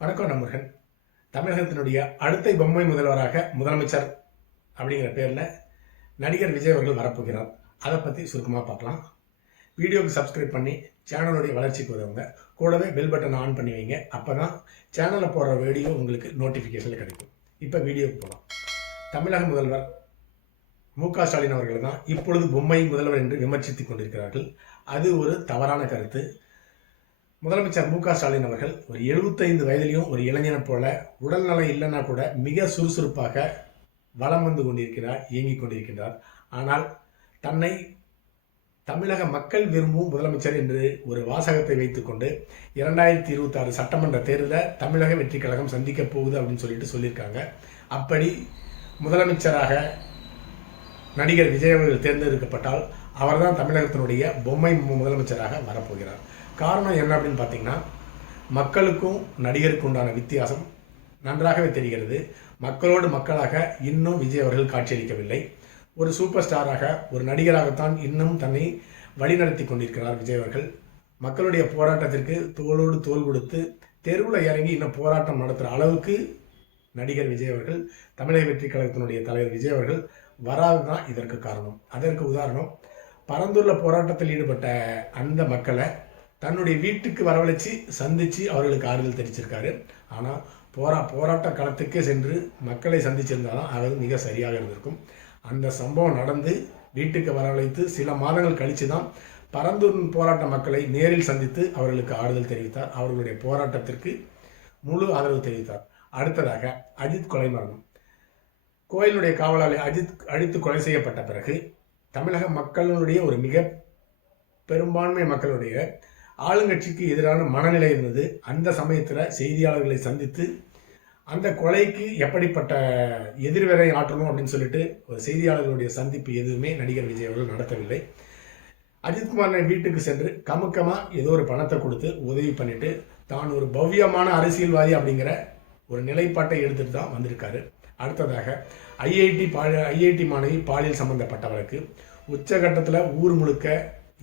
வணக்கம் நண்பர்கள். தமிழகத்தினுடைய அடுத்த பொம்மை முதல்வராக முதலமைச்சர் அப்படிங்கிற பேரில் நடிகர் விஜய் அவர்கள் வரப்போகிறார். அதை பற்றி சுருக்கமாக பார்க்கலாம். வீடியோவுக்கு சப்ஸ்கிரைப் பண்ணி சேனலுடைய வளர்ச்சிக்கு உதவுங்க. கூடவே பெல் பட்டனை ஆன் பண்ணி வைங்க. அப்போ தான் சேனலில் போடுற வீடியோ உங்களுக்கு நோட்டிஃபிகேஷனில் கிடைக்கும். இப்போ வீடியோவுக்கு போகலாம். தமிழக முதல்வர் மு.க.ஸ்டாலின் அவர்கள் தான் இப்பொழுது பொம்மை முதல்வர் என்று விமர்சித்துக் கொண்டிருக்கிறார்கள். அது ஒரு தவறான கருத்து. முதலமைச்சர் மு.க.ஸ்டாலின் அவர்கள் ஒரு 75 வயதிலையும் ஒரு இளைஞனை போல உடல்நலம் இல்லைன்னா கூட மிக சுறுசுறுப்பாக வலம் வந்து கொண்டிருக்கிறார், இயங்கிக் கொண்டிருக்கிறார். ஆனால் தன்னை தமிழக மக்கள் விரும்பும் முதலமைச்சர் என்று ஒரு வாசகத்தை வைத்துக்கொண்டு 2026 சட்டமன்ற தேர்தலை தமிழக வெற்றி கழகம் சந்திக்க போகுது அப்படின்னு சொல்லியிருக்காங்க. அப்படி முதலமைச்சராக நடிகர் விஜய் அவர்கள் தேர்ந்தெடுக்கப்பட்டால் அவர்தான் தமிழகத்தினுடைய பொம்மை முதலமைச்சராக வரப்போகிறார். காரணம் என்ன அப்படின்னு பார்த்தீங்கன்னா, மக்களுக்கும் நடிகருக்கும் உண்டான வித்தியாசம் நன்றாகவே தெரிகிறது. மக்களோடு மக்களாக இன்னும் விஜய் அவர்கள் காட்சியளிக்கவில்லை. ஒரு சூப்பர் ஸ்டாராக, ஒரு நடிகராகத்தான் இன்னும் தன்னை வழிநடத்தி கொண்டிருக்கிறார் விஜய் அவர்கள். மக்களுடைய போராட்டத்திற்கு தோளோடு தோள் கொடுத்து தெருவில் இறங்கி இன்னும் போராட்டம் நடத்துகிற அளவுக்கு நடிகர் விஜய் அவர்கள், தமிழக வெற்றி கழகத்தினுடைய தலைவர் விஜய் அவர்கள் வராதுதான் இதற்கு காரணம். அதற்கு உதாரணம், பரந்தூரில் போராட்டத்தில் ஈடுபட்ட அந்த மக்களை தன்னுடைய வீட்டுக்கு வரவழைச்சி சந்தித்து அவர்களுக்கு ஆறுதல் தெரிவிச்சிருக்காரு. ஆனால் போராட்ட களத்துக்கே சென்று மக்களை சந்திச்சிருந்தாலும் அது மிக சரியாக இருந்திருக்கும். அந்த சம்பவம் நடந்து வீட்டுக்கு வரவழைத்து சில மாதங்கள் கழித்து தான் பரந்தூர் போராட்ட மக்களை நேரில் சந்தித்து அவர்களுக்கு ஆறுதல் தெரிவித்தார். அவர்களுடைய போராட்டத்திற்கு முழு ஆதரவு தெரிவித்தார். அடுத்ததாக அஜித் கொலை மரணம். கோயிலுடைய காவலாளி அஜித் அழித்து கொலை செய்யப்பட்ட பிறகு தமிழக மக்களுடைய ஒரு மிக பெரும்பான்மை மக்களுடைய ஆளுங்கட்சிக்கு எதிரான மனநிலை இருந்தது. அந்த சமயத்தில் செய்தியாளர்களை சந்தித்து அந்த கொலைக்கு எப்படிப்பட்ட எதிர்வினை ஆற்றணும் அப்படின்னு சொல்லிட்டு ஒரு செய்தியாளர்களுடைய சந்திப்பு எதுவுமே நடிகர் விஜய் அவர்கள் நடத்தவில்லை. அஜித்குமார் வீட்டுக்கு சென்று கமுக்கமாக ஏதோ ஒரு பணத்தை கொடுத்து உதவி பண்ணிட்டு தான் ஒரு பவ்யமான அரசியல்வாதி அப்படிங்கிற ஒரு நிலைப்பாட்டை எடுத்துட்டு தான் வந்திருக்காரு. அடுத்ததாக ஐஐடி மாணவி பாலியல் சம்பந்தப்பட்ட வழக்கு உச்சகட்டத்தில் ஊர் முழுக்க,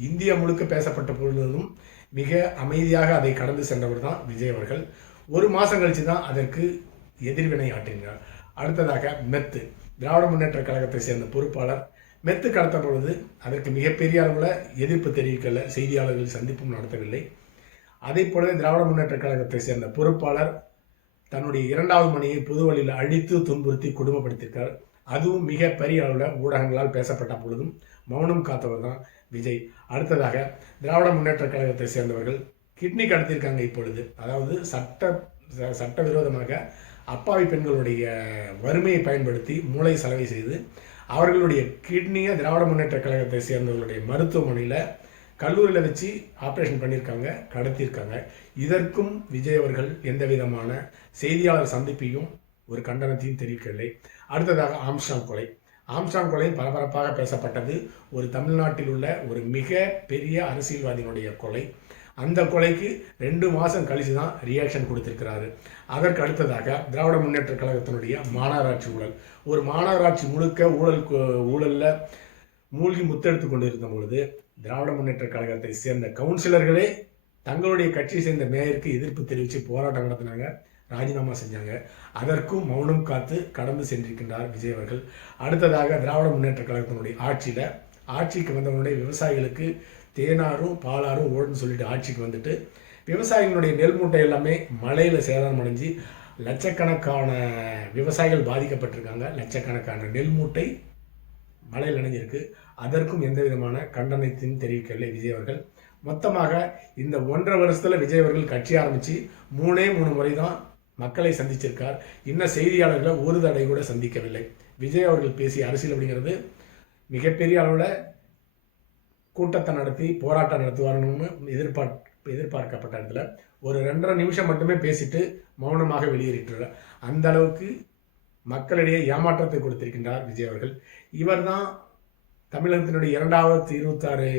இந்தியா முழுக்க பேசப்பட்ட பொழுதும் மிக அமைதியாக அதை கடந்து சென்றவர் தான் விஜய் அவர்கள். ஒரு மாதம் கழித்து தான் அதற்கு எதிர்வினை ஆற்றினார். அடுத்ததாக மெத்து, திராவிட முன்னேற்ற கழகத்தை சேர்ந்த பொறுப்பாளர் மெத்து கடத்த பொழுது அதற்கு மிகப்பெரிய அளவில் எதிர்ப்பு தெரிவிக்கல, செய்தியாளர்கள் சந்திப்பும் நடத்தவில்லை. அதே போலவே திராவிட முன்னேற்ற கழகத்தை சேர்ந்த பொறுப்பாளர் தன்னுடைய 2வது மனையை பொது வழியில் அழித்து துன்புறுத்தி குடும்பப்படுத்தியிருக்கார். அதுவும் மிக பெரிய அளவில் ஊடகங்களால் பேசப்பட்ட பொழுதும் மௌனம் காத்தவர் தான் விஜய். அடுத்ததாக திராவிட முன்னேற்ற கழகத்தை சேர்ந்தவர்கள் கிட்னி கடத்தியிருக்காங்க. இப்பொழுது அதாவது சட்டவிரோதமாக அப்பாவி பெண்களுடைய வறுமையை பயன்படுத்தி மூளை சலவை செய்து அவர்களுடைய கிட்னியை திராவிட முன்னேற்ற கழகத்தை சேர்ந்தவர்களுடைய மருத்துவமனையில் கல்லூரியில் வச்சு ஆப்ரேஷன் பண்ணியிருக்காங்க, கடத்தியிருக்காங்க. இதற்கும் விஜய் அவர்கள் எந்த விதமான செய்தியாளர் சந்திப்பையும் ஒரு கண்டனத்தையும் தெரிவிக்கவில்லை. அடுத்ததாக ஆம்ஸ்ட்ராங் கொலை பரபரப்பாக பேசப்பட்டது. ஒரு தமிழ்நாட்டில் உள்ள ஒரு மிக பெரிய அரசியல்வாதியினுடைய கொலை. அந்த கொலைக்கு 2 மாதம் கழித்து தான் ரியாக்ஷன் கொடுத்திருக்கிறாரு. அதற்கு அடுத்ததாக திராவிட முன்னேற்ற கழகத்தினுடைய மாநகராட்சி ஊழல். ஒரு மாநகராட்சி முழுக்க ஊழலில் மூழ்கி முத்தெடுத்து கொண்டிருந்த பொழுது திராவிட முன்னேற்ற கழகத்தை சேர்ந்த கவுன்சிலர்களே தங்களுடைய கட்சியை சேர்ந்த மேயருக்கு எதிர்ப்பு தெரிவித்து போராட்டம் நடத்தினாங்க, ராஜினாமா செஞ்சாங்க. அதற்கும் மௌனம் காத்து கடந்து சென்றிருக்கின்றார் விஜய் அவர்கள். அடுத்ததாக திராவிட முன்னேற்ற கழகத்தினுடைய ஆட்சிக்கு வந்தவங்களுடைய விவசாயிகளுக்கு தேனாரும் பாலாரும் ஓடுன்னு சொல்லிட்டு ஆட்சிக்கு வந்துட்டு விவசாயிகளுடைய நெல் மூட்டை எல்லாமே மழையில் சேதம் அடைஞ்சு லட்சக்கணக்கான விவசாயிகள் பாதிக்கப்பட்டிருக்காங்க. லட்சக்கணக்கான நெல் மூட்டை மழையில் நனைஞ்சிருக்கு. அதற்கும் எந்த விதமான கண்டனத்தையும் தெரிவிக்கவில்லை விஜய் அவர்கள். மொத்தமாக இந்த 1.5 வருஷத்தில் விஜய் அவர்கள் கட்சி ஆரம்பித்து 3 முறை தான் மக்களை சந்திச்சிருக்கார். இன்னும் செய்தியாளர்களை ஒரு தடவை கூட சந்திக்கவில்லை. விஜய் அவர்கள் பேசிய அரசியல் அப்படிங்கிறது மிகப்பெரிய அளவில் கூட்டத்தை நடத்தி போராட்டம் நடத்துவார்னு எதிர்பார்க்கப்பட்ட இடத்துல ஒரு 2.5 நிமிஷம் மட்டுமே பேசிட்டு மௌனமாக வெளியேறிட்டார். அந்த அளவுக்கு மக்களிடையே ஏமாற்றத்தை கொடுத்திருக்கின்றார் விஜய் அவர்கள். இவர் தான் தமிழகத்தினுடைய 2026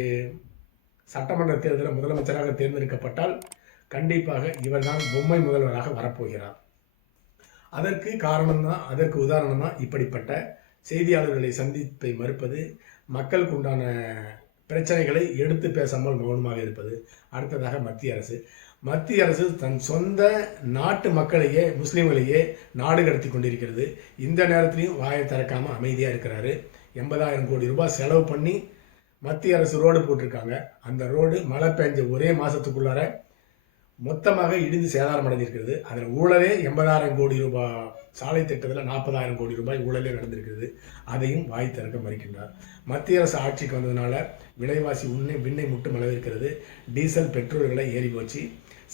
சட்டமன்ற தேர்தலில் முதலமைச்சராக தேர்ந்தெடுக்கப்பட்டால் கண்டிப்பாக இவர் தான் பொம்மை முதல்வராக வரப்போகிறார். அதற்கு உதாரணம் தான் இப்படிப்பட்ட செய்தியாளர்களை சந்திப்பை மறுப்பது, மக்களுக்கு உண்டான பிரச்சனைகளை எடுத்து பேசாமல் மௌனமாக இருப்பது. அடுத்ததாக மத்திய அரசு தன் சொந்த நாட்டு மக்களையே முஸ்லீம்களையே நாடு கடத்தி கொண்டிருக்கிறது. இந்த நேரத்திலையும் வாயை திறக்காம அமைதியாக இருக்கிறாரு. 80,000 கோடி ரூபாய் செலவு பண்ணி மத்திய அரசு ரோடு போட்டிருக்காங்க. அந்த ரோடு மழை பெஞ்ச ஒரே மாதத்துக்குள்ளார மொத்தமாக இடிந்து சேதாரம் அடைஞ்சிருக்கிறது. அதில் ஊழலே 80,000 கோடி ரூபாய், சாலை திட்டத்தில் 40,000 கோடி ரூபாய் ஊழலே நடந்திருக்கிறது. அதையும் வாய் திறக்க மறுக்கின்றார். மத்திய அரசு ஆட்சிக்கு வந்ததுனால விலைவாசி விண்ணை முட்டும் அளவிருக்கிறது. டீசல் பெட்ரோல் விலை ஏறி போச்சு.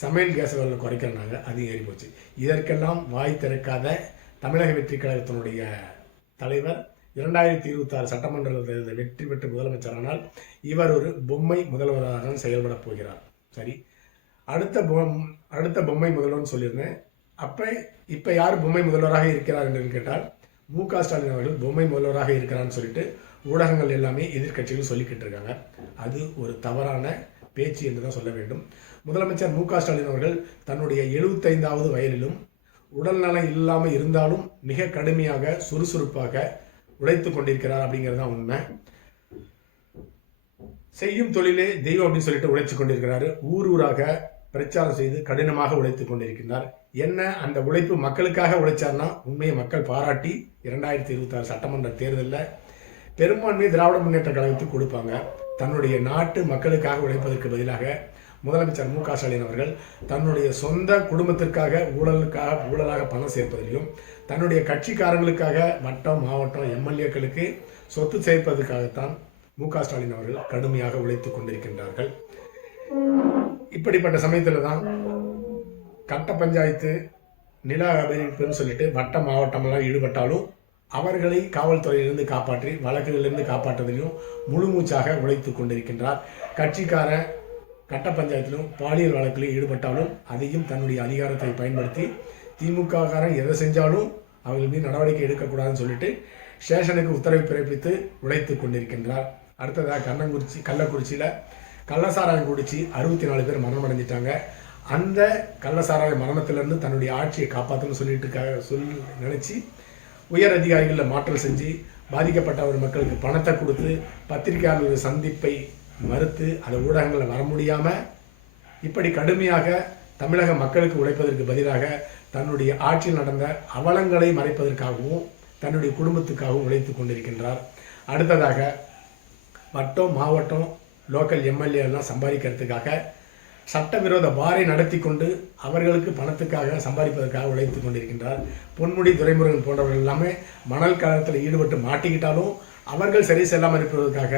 சமையல் கேஸ் விலை குறைக்கிறாங்க, அது ஏறி போச்சு. இதற்கெல்லாம் வாய் திறக்காத தமிழக வெற்றி கழகத்தினுடைய தலைவர் 2026 சட்டமன்ற தேர்தலில் வெற்றி பெற்று முதலமைச்சரானால் இவர் ஒரு பொம்மை முதல்வராக செயல்பட போகிறார். சரி, அடுத்த பொம்மை முதல்வர்னு சொல்லியிருந்தேன். இப்போ யார் பொம்மை முதல்வராக இருக்கிறார் என்று கேட்டால் மு.க. ஸ்டாலின் அவர்கள் பொம்மை முதல்வராக இருக்கிறான்னு சொல்லிட்டு ஊடகங்கள் எல்லாமே எதிர்கட்சிகள் சொல்லிக்கிட்டு இருக்காங்க. அது ஒரு தவறான பேச்சு என்று தான் சொல்ல வேண்டும். முதலமைச்சர் மு.க. ஸ்டாலின் அவர்கள் தன்னுடைய 75வது வயதிலும் உடல்நலம் இல்லாமல் இருந்தாலும் மிக கடுமையாக சுறுசுறுப்பாக உழைத்து கொண்டிருக்கிறார் அப்படிங்கிறது தான் உண்மை. செய்யும் தொழிலே தெய்வம் அப்படின்னு சொல்லிட்டு உழைச்சு கொண்டிருக்கிறாரு. ஊராக பிரச்சாரம் செய்து கடினமாக உழைத்து கொண்டிருக்கிறார். என்ன அந்த உழைப்பு மக்களுக்காக உழைச்சார்னா உண்மையை மக்கள் பாராட்டி 2026 சட்டமன்ற தேர்தலில் பெரும்பான்மை திராவிட முன்னேற்ற கழகத்துக்கு கொடுப்பாங்க. தன்னுடைய நாட்டு மக்களுக்காக உழைப்பதற்கு பதிலாக முதலமைச்சர் மு.க. ஸ்டாலின் அவர்கள் தன்னுடைய சொந்த குடும்பத்திற்காக ஊழலாக பணம் சேர்ப்பதிலையும் தன்னுடைய கட்சிக்காரங்களுக்காக வட்டம் மாவட்டம் எம்எல்ஏக்களுக்கு சொத்து சேர்ப்பதற்காகத்தான் மு.க. ஸ்டாலின் அவர்கள் கடுமையாக உழைத்துக் கொண்டிருக்கின்றார்கள். இப்படிப்பட்ட சமயத்தில் தான் கட்ட பஞ்சாயத்து நில அபகரிப்புன்னு சொல்லிட்டு வட்டம் மாவட்டமெல்லாம் ஈடுபட்டாலும் அவர்களை காவல்துறையிலிருந்து காப்பாற்றி வழக்குகளிலிருந்து காப்பாற்றுவதிலும் முழுமூச்சாக உழைத்து கொண்டிருக்கின்றார். கட்சிக்காரன் கட்ட பஞ்சாயத்திலும் பாலியல் வழக்கிலும் ஈடுபட்டாலும் அதையும் தன்னுடைய அதிகாரத்தை பயன்படுத்தி திமுககாரன் எதை செஞ்சாலும் அவர்கள் மீது நடவடிக்கை எடுக்கக்கூடாதுன்னு சொல்லிட்டு ஸ்டேஷனுக்கு உத்தரவு பிறப்பித்து உழைத்து கொண்டிருக்கின்றார். அடுத்ததாக கள்ளக்குறிச்சியில் கள்ளசாராயம் குடிச்சு 64 பேர் மரணம் அடைஞ்சிட்டாங்க. அந்த கள்ளசாராய மரணத்திலிருந்து தன்னுடைய ஆட்சியை காப்பாற்றணும்னு நினச்சி உயர் அதிகாரிகளில் மாற்றம் செஞ்சு பாதிக்கப்பட்ட ஒரு மக்களுக்கு பணத்தை கொடுத்து பத்திரிகையாளர்கள் சந்திப்பை மறுத்து அந்த ஊடகங்களில் வர முடியாமல் இப்படி கடுமையாக தமிழக மக்களுக்கு உழைப்பதற்கு பதிலாக தன்னுடைய ஆட்சியில் நடந்த அவலங்களை மறைப்பதற்காகவும் தன்னுடைய குடும்பத்துக்காகவும் உழைத்து கொண்டிருக்கின்றார். அடுத்ததாக வட்டம் மாவட்டம் லோக்கல் எம்எல்ஏ எல்லாம் சம்பாதிக்கிறதுக்காக சட்டவிரோத பாரை நடத்தி கொண்டு அவர்களுக்கு பணத்துக்காக சம்பாதிப்பதற்காக உழைத்து கொண்டிருக்கின்றார். பொன்முடி துரைமுருகன் போன்றவர்கள் எல்லாமே மணல் கலத்தில் ஈடுபட்டு மாட்டிக்கிட்டாலும் அவர்கள் சரி செல்லாமல் இருப்பதற்காக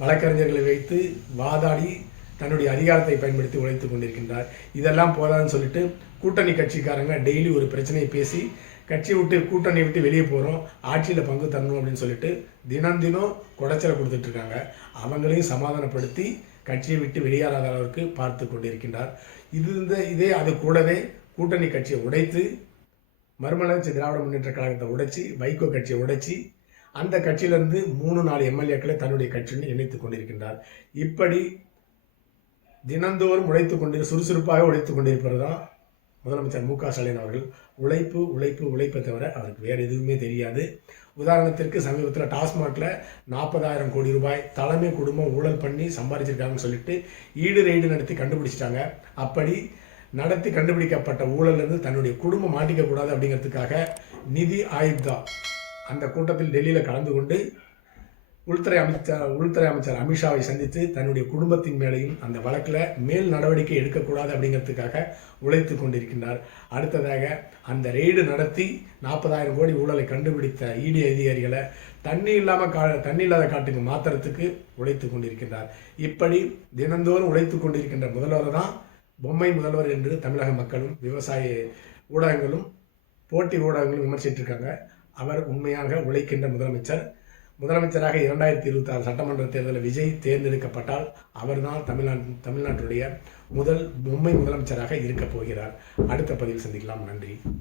வழக்கறிஞர்களை வைத்து வாதாடி தன்னுடைய அதிகாரத்தை பயன்படுத்தி உழைத்து கொண்டிருக்கின்றார். இதெல்லாம் போதாதுன்னு சொல்லிட்டு கூட்டணி கட்சிக்காரங்க டெய்லி ஒரு பிரச்சனையை பேசி கூட்டணி விட்டு வெளியே போகிறோம், ஆட்சியில் பங்கு தரணும் அப்படின்னு சொல்லிட்டு தினம் குடைச்சலை கொடுத்துட்டு இருக்காங்க. அவங்களையும் சமாதானப்படுத்தி கட்சியை விட்டு வெளியேறாத அளவுக்கு பார்த்து கொண்டிருக்கின்றார். இதே அது கூடவே கூட்டணி கட்சியை உடைத்து மறுமலர்ச்சி திராவிட முன்னேற்ற கழகத்தை உடைச்சி வைகோ கட்சியை உடைச்சி அந்த கட்சியிலிருந்து 3-4 எம்எல்ஏக்களை தன்னுடைய கட்சியுடன் இணைத்துக் கொண்டிருக்கின்றார். இப்படி தினந்தோறும் சுறுசுறுப்பாக உழைத்துக் கொண்டிருப்பது தான் முதலமைச்சர் மு.க. ஸ்டாலின் அவர்கள். உழைப்பை தவிர அவருக்கு வேறு எதுவுமே தெரியாது. உதாரணத்திற்கு சமீபத்தில் டாஸ்மாகில் 40,000 கோடி ரூபாய் தலைமை குடும்பம் ஊழல் பண்ணி சம்பாதிச்சிருக்காங்கன்னு சொல்லிட்டு ரைடு நடத்தி கண்டுபிடிச்சிட்டாங்க. அப்படி நடத்தி கண்டுபிடிக்கப்பட்ட ஊழலிருந்து தன்னுடைய குடும்பம் மாட்டிக்கக்கூடாது அப்படிங்கிறதுக்காக நிதி ஆயுக்தா அந்த கூட்டத்தில் டெல்லியில் கலந்து கொண்டு உள்துறை அமைச்சர் அமித்ஷாவை சந்தித்து தன்னுடைய குடும்பத்தின் மேலையும் அந்த வழக்கில் மேல் நடவடிக்கை எடுக்கக்கூடாது அப்படிங்கிறதுக்காக உழைத்து கொண்டிருக்கின்றார். அடுத்ததாக அந்த ரெய்டு நடத்தி 40,000 கோடி ஊழலை கண்டுபிடித்த இடி அதிகாரிகளை தண்ணி இல்லாத காட்டுக்கு மாத்திரத்துக்கு உழைத்து கொண்டிருக்கின்றார். இப்படி தினந்தோறும் உழைத்து கொண்டிருக்கின்ற முதல்வர் தான் பொம்மை முதல்வர் என்று தமிழக மக்களும் விவசாய ஊடகங்களும் போட்டி ஊடகங்களும் விமர்சித்திருக்காங்க. அவர் உண்மையாக உழைக்கின்ற முதலமைச்சராக 2026 சட்டமன்ற தேர்தலில் விஜய் தேர்ந்தெடுக்கப்பட்டால் அவர்தான் தமிழ்நாட்டுடைய முதல் பொம்மை முதலமைச்சராக இருக்கப் போகிறார். அடுத்த பதிவில் சந்திக்கலாம். நன்றி.